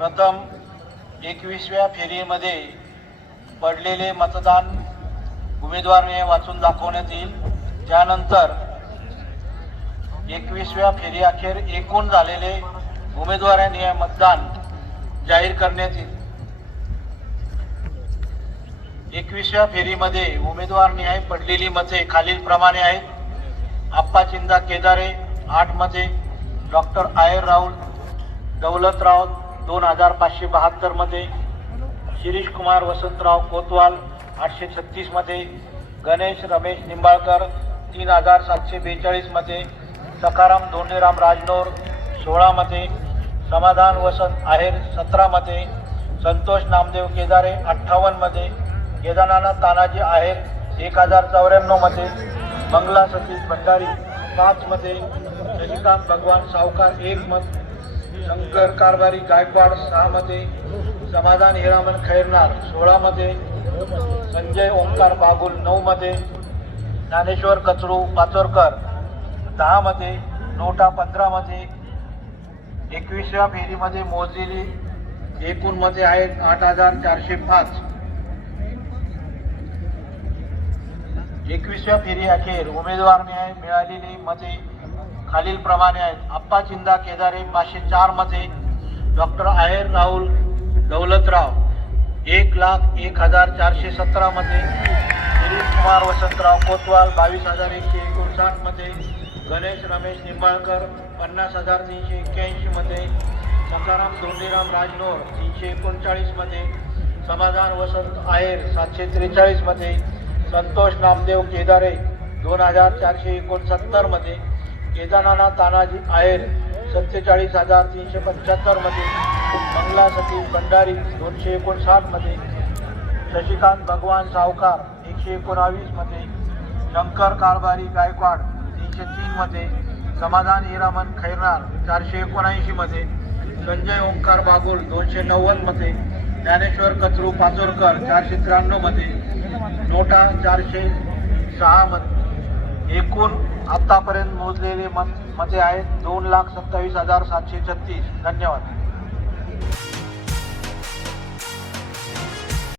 प्रथम एकवीसव्या फेरीमध्ये पडलेले मतदान उमेदवारने वाचून दाखवण्यात येईल. त्यानंतर एकवीसव्या फेरी अखेर एकूण झालेले उमेदवारांनी मतदान जाहीर करण्यात येईल. एकवीसव्या फेरीमध्ये उमेदवार निहाय पडलेली मते खालील प्रमाणे आहेत. आप्पा चिंदा केदारे आठ मते डॉक्टर आयर दौलत राऊत दोन हजार पाचशे बहात्तरमध्ये शिरीष कुमार वसंतराव कोतवाल आठशे छत्तीसमध्ये गणेश रमेश निंबाळकर तीन हजार सातशे बेचाळीसमध्ये धोंडेराम राजनोर सोळा मध्ये समाधान वसंत आहेर सतरा मध्ये संतोष नामदेव केदारे अठ्ठावन्नमध्ये केदारनाथ तानाजी आहेर एक हजार चौऱ्याण्णवमध्ये मंगला सतीश भंडारी पाच मध्ये शशिकांत भगवान सावकार एक मत शंकर कारभारी गायकवाड सहामध्ये समाधान हिरामन खैरनार सोळामध्ये संजय ओंकार बागुल नऊमध्ये ज्ञानेश्वर कचरू पाचोरकर दहामध्ये नोटा पंधरामध्ये एकवीसव्या फेरीमध्ये मोजलेली एकूणमध्ये आहेत आठ हजार चारशे पाच. एकवीसव्या फेरी अखेर उमेदवार न्याय मिळालेली मध्ये खालील प्रमाणे आहेत. आप्पा चिंदा केदारे पाचशे चारमध्ये डॉक्टर आहेर राहुल दौलतराव एक लाख एक हजार चारशे सतरा मध्ये कुमार वसंतराव कोतवाल बावीस हजार एकशे एकोणसाठमध्ये गणेश रमेश निंबाळकर पन्नास हजार तीनशे एक्क्याऐंशी मध्ये सखाराम धोंडीराम राजनोर तीनशे एकोणचाळीसमध्ये समाधान वसंत आहेर सातशे त्रेचाळीसमध्ये संतोष नामदेव केदारे दोन हजार चारशे एकोणसत्तरमध्ये केदारनाथ तानाजी आहेर सत्तेचाळीस हजार तीनशे पंच्याहत्तरमध्ये मंगला सतीश भंडारी दोनशे एकोणसाठमध्ये शशिकांत भगवान सावकार एकशे एकोणावीसमध्ये शंकर कारभारी गायकवाड तीनशे तीनमध्ये समाधान हिरामन खैरनार चारशे एकोणऐंशीमध्ये संजय ओंकार बागुल दोनशे नव्वदमध्ये ज्ञानेश्वर कचरू पाचोरकर चारशे त्र्याण्णवमध्ये नोटा चारशे सहामध्ये एकूण आत्तापर्यंत मोजलेले मत मते आहेत दोन लाख सत्तावीस हजार सातशे छत्तीस. धन्यवाद.